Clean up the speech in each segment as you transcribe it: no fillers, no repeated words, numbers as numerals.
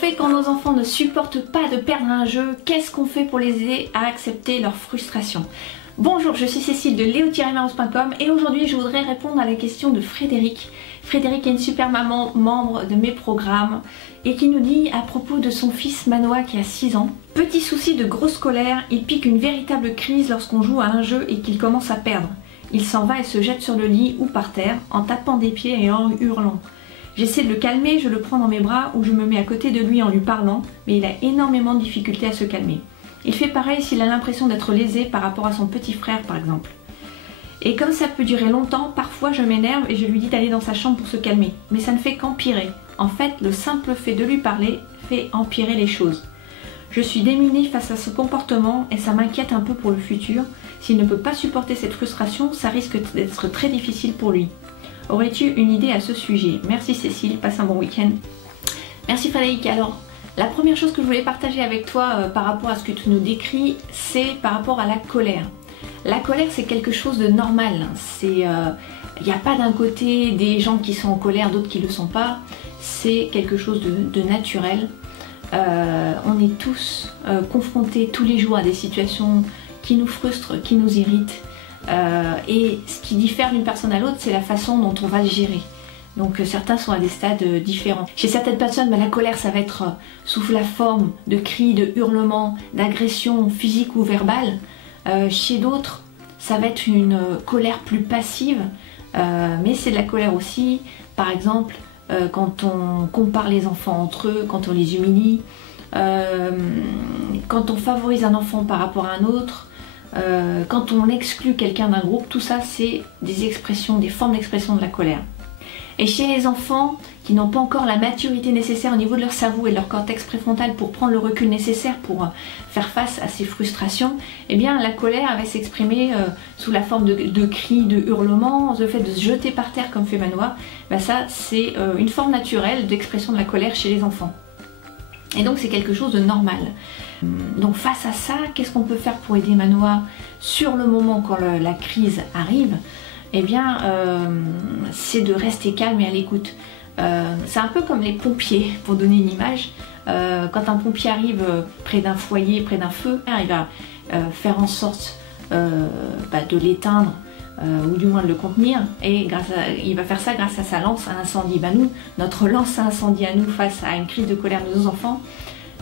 fait quand nos enfants ne supportent pas de perdre un jeu? Qu'est-ce qu'on fait pour les aider à accepter leur frustration? Bonjour, je suis Cécile de leo-maros.com et aujourd'hui je voudrais répondre à la question de Frédéric. Frédéric est une super maman, membre de mes programmes, et qui nous dit à propos de son fils Manoa qui a 6 ans. Petit souci de grosse colère, il pique une véritable crise lorsqu'on joue à un jeu et qu'il commence à perdre. Il s'en va et se jette sur le lit ou par terre en tapant des pieds et en hurlant. J'essaie de le calmer, je le prends dans mes bras ou je me mets à côté de lui en lui parlant, mais il a énormément de difficultés à se calmer. Il fait pareil s'il a l'impression d'être lésé par rapport à son petit frère par exemple. Et comme ça peut durer longtemps, parfois je m'énerve et je lui dis d'aller dans sa chambre pour se calmer. Mais ça ne fait qu'empirer. En fait, le simple fait de lui parler fait empirer les choses. Je suis démunie face à ce comportement et ça m'inquiète un peu pour le futur. S'il ne peut pas supporter cette frustration, ça risque d'être très difficile pour lui. Aurais-tu une idée à ce sujet? Merci Cécile, passe un bon week-end. Merci Frédéric. Alors, la première chose que je voulais partager avec toi par rapport à ce que tu nous décris, c'est par rapport à la colère. La colère, c'est quelque chose de normal. Il n'y a pas d'un côté des gens qui sont en colère, d'autres qui ne le sont pas. C'est quelque chose de naturel. On est tous confrontés tous les jours à des situations qui nous frustrent, qui nous irritent. Et ce qui diffère d'une personne à l'autre, c'est la façon dont on va le gérer. Donc certains sont à des stades différents. Chez certaines personnes, la colère, ça va être sous la forme de cris, de hurlements, d'agressions physiques ou verbales. Chez d'autres, ça va être une colère plus passive, mais c'est de la colère aussi, par exemple, quand on compare les enfants entre eux, quand on les humilie, quand on favorise un enfant par rapport à un autre, quand on exclut quelqu'un d'un groupe. Tout ça, c'est des expressions, des formes d'expression de la colère. Et chez les enfants qui n'ont pas encore la maturité nécessaire au niveau de leur cerveau et de leur cortex préfrontal pour prendre le recul nécessaire pour faire face à ces frustrations, eh bien la colère va s'exprimer sous la forme de cris, de hurlements, le fait de se jeter par terre comme fait Manoa. Ben ça, c'est une forme naturelle d'expression de la colère chez les enfants. Et donc c'est quelque chose de normal. Donc face à ça, qu'est-ce qu'on peut faire pour aider Manoa sur le moment quand la crise arrive? Eh bien, c'est de rester calme et à l'écoute. C'est un peu comme les pompiers, pour donner une image. Quand un pompier arrive près d'un foyer, près d'un feu, il va faire en sorte de l'éteindre ou du moins de le contenir, et il va faire ça grâce à sa lance à incendie. Nous, notre lance à incendie à nous face à une crise de colère de nos enfants,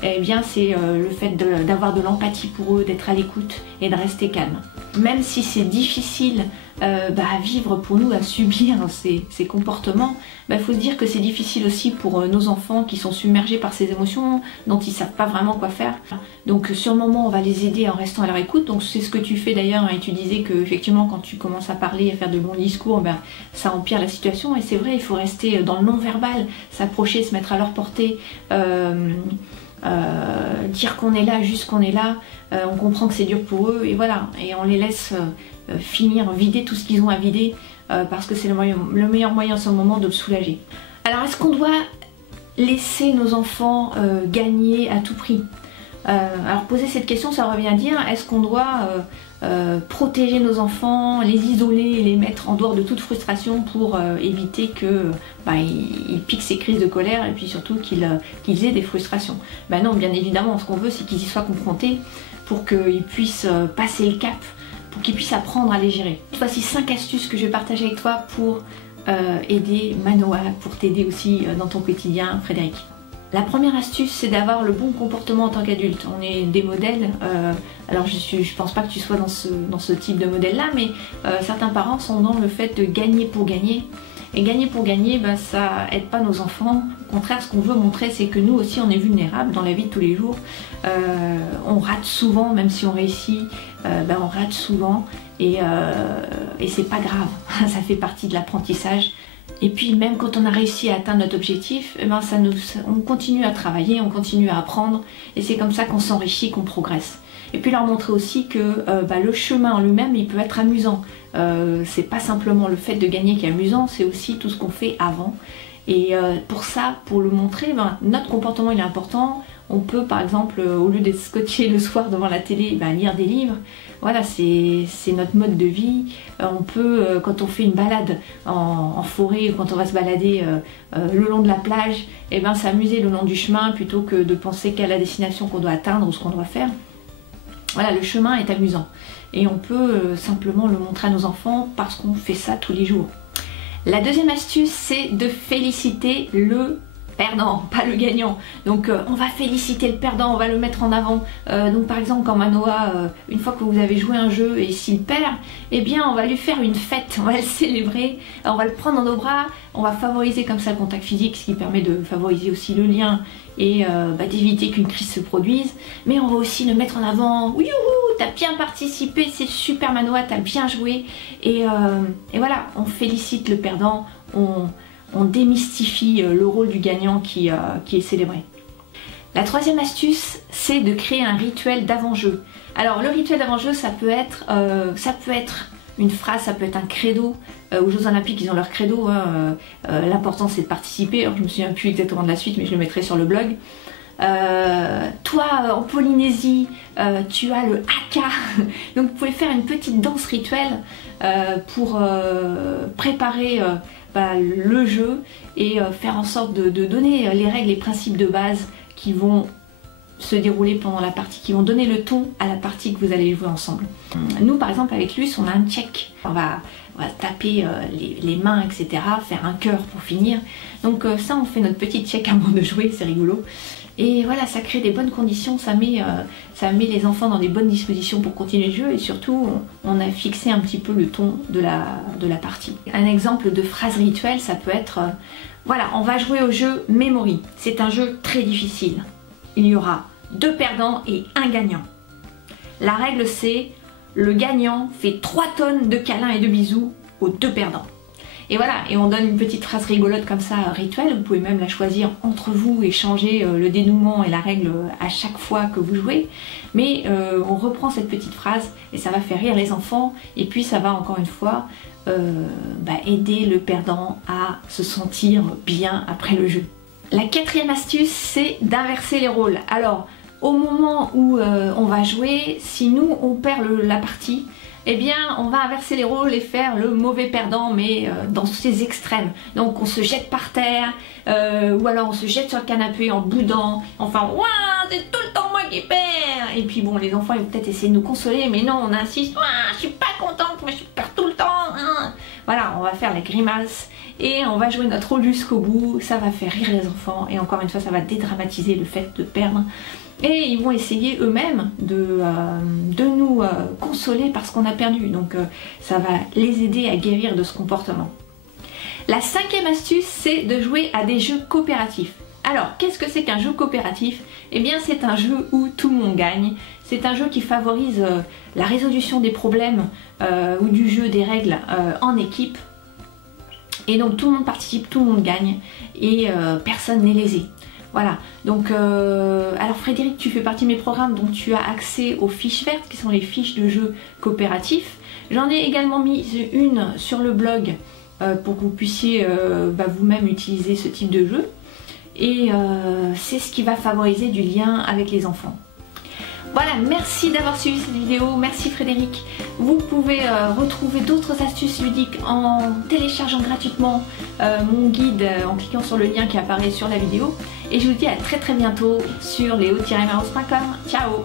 eh bien c'est le fait d'avoir de l'empathie pour eux, d'être à l'écoute et de rester calme. Même si c'est difficile à vivre pour nous, à subir ces comportements, faut se dire que c'est difficile aussi pour nos enfants qui sont submergés par ces émotions dont ils ne savent pas vraiment quoi faire. Donc sur le moment, on va les aider en restant à leur écoute. Donc c'est ce que tu fais d'ailleurs, et tu disais que effectivement quand tu commences à parler, à faire de bons discours, ça empire la situation. Et c'est vrai, il faut rester dans le non-verbal, s'approcher, se mettre à leur portée. Dire qu'on est là, juste qu'on est là, on comprend que c'est dur pour eux et voilà, et on les laisse finir, vider tout ce qu'ils ont à vider parce que c'est le meilleur moyen en ce moment de le soulager. Alors est-ce qu'on doit laisser nos enfants gagner à tout prix? Alors poser cette question, ça revient à dire, est-ce qu'on doit protéger nos enfants, les isoler et les mettre en dehors de toute frustration pour éviter que ils piquent ces crises de colère et puis surtout qu'ils aient des frustrations? Non, bien évidemment, ce qu'on veut, c'est qu'ils y soient confrontés pour qu'ils puissent passer le cap, pour qu'ils puissent apprendre à les gérer. Voici 5 astuces que je vais partager avec toi pour aider Manoa, pour t'aider aussi dans ton quotidien, Frédéric. La première astuce, c'est d'avoir le bon comportement en tant qu'adulte. On est des modèles, alors je pense pas que tu sois dans ce type de modèle-là, mais certains parents sont dans le fait de gagner pour gagner. Et gagner pour gagner, ça aide pas nos enfants. Au contraire, ce qu'on veut montrer, c'est que nous aussi, on est vulnérables dans la vie de tous les jours. On rate souvent, même si on réussit, on rate souvent. Et c'est pas grave, ça fait partie de l'apprentissage. Et puis même quand on a réussi à atteindre notre objectif, on continue à travailler, on continue à apprendre, et c'est comme ça qu'on s'enrichit, qu'on progresse. Et puis leur montrer aussi que le chemin en lui-même, il peut être amusant. C'est pas simplement le fait de gagner qui est amusant, c'est aussi tout ce qu'on fait avant. Et pour ça, pour le montrer, notre comportement il est important. On peut par exemple, au lieu d'être scotché le soir devant la télé, lire des livres. Voilà, c'est notre mode de vie. On peut, quand on fait une balade en forêt, ou quand on va se balader le long de la plage, s'amuser le long du chemin plutôt que de penser qu'à la destination qu'on doit atteindre ou ce qu'on doit faire. Voilà, le chemin est amusant. Et on peut simplement le montrer à nos enfants parce qu'on fait ça tous les jours. La deuxième astuce, c'est de féliciter le perdant, pas le gagnant. Donc on va féliciter le perdant, on va le mettre en avant. Donc par exemple quand Manoa, une fois que vous avez joué un jeu et s'il perd, eh bien on va lui faire une fête, on va le célébrer, on va le prendre dans nos bras, on va favoriser comme ça le contact physique, ce qui permet de favoriser aussi le lien et d'éviter qu'une crise se produise. Mais on va aussi le mettre en avant. Youhou, t'as bien participé, c'est super Manoa, t'as bien joué. Et voilà, on félicite le perdant, on démystifie le rôle du gagnant qui est célébré. La troisième astuce, c'est de créer un rituel d'avant-jeu. Alors le rituel d'avant-jeu, ça peut être une phrase, ça peut être un credo. Aux Jeux Olympiques, ils ont leur credo. L'important, c'est de participer. Alors, je me souviens plus exactement de la suite, mais je le mettrai sur le blog. Toi, en Polynésie, tu as le haka. Donc vous pouvez faire une petite danse rituelle pour préparer le jeu et faire en sorte de donner les règles et principes de base qui vont se dérouler pendant la partie, qui vont donner le ton à la partie que vous allez jouer ensemble. Nous par exemple avec Luce, on a un check. On va taper les mains, etc. Faire un cœur pour finir. Donc ça, on fait notre petit check avant de jouer, c'est rigolo. Et voilà, ça crée des bonnes conditions, ça met les enfants dans des bonnes dispositions pour continuer le jeu et surtout, on a fixé un petit peu le ton de la partie. Un exemple de phrase rituelle, ça peut être voilà, on va jouer au jeu Memory. C'est un jeu très difficile. Il y aura 2 perdants et 1 gagnant. La règle c'est le gagnant fait 3 tonnes de câlins et de bisous aux 2 perdants. Et voilà, et on donne une petite phrase rigolote comme ça, rituelle. Vous pouvez même la choisir entre vous et changer le dénouement et la règle à chaque fois que vous jouez. Mais on reprend cette petite phrase et ça va faire rire les enfants. Et puis ça va encore une fois aider le perdant à se sentir bien après le jeu. La 4e astuce, c'est d'inverser les rôles. Alors, au moment où on va jouer, si nous on perd la partie, eh bien on va inverser les rôles et faire le mauvais perdant, mais dans ses extrêmes. Donc on se jette par terre, ou alors on se jette sur le canapé en boudant, enfin ouah, c'est tout le temps moi qui perds. Et puis bon, les enfants ils vont peut-être essayer de nous consoler, mais non, on insiste, ouah, je suis pas contente, moi je perds tout le temps. Hein. Voilà, on va faire la grimace et on va jouer notre rôle jusqu'au bout. Ça va faire rire les enfants et encore une fois ça va dédramatiser le fait de perdre. Et ils vont essayer eux-mêmes de nous consoler parce qu'on a perdu. Donc ça va les aider à guérir de ce comportement. La 5e astuce, c'est de jouer à des jeux coopératifs. Alors, qu'est-ce que c'est qu'un jeu coopératif? Eh bien, c'est un jeu où tout le monde gagne. C'est un jeu qui favorise la résolution des problèmes ou du jeu des règles en équipe. Et donc, tout le monde participe, tout le monde gagne et personne n'est lésé. Voilà, donc alors Frédéric, tu fais partie de mes programmes, donc tu as accès aux fiches vertes qui sont les fiches de jeux coopératifs. J'en ai également mis une sur le blog pour que vous puissiez vous-même utiliser ce type de jeu. Et c'est ce qui va favoriser du lien avec les enfants. Voilà, merci d'avoir suivi cette vidéo, merci Frédéric. Vous pouvez retrouver d'autres astuces ludiques en téléchargeant gratuitement mon guide en cliquant sur le lien qui apparaît sur la vidéo. Et je vous dis à très bientôt sur leo-maros.com. Ciao!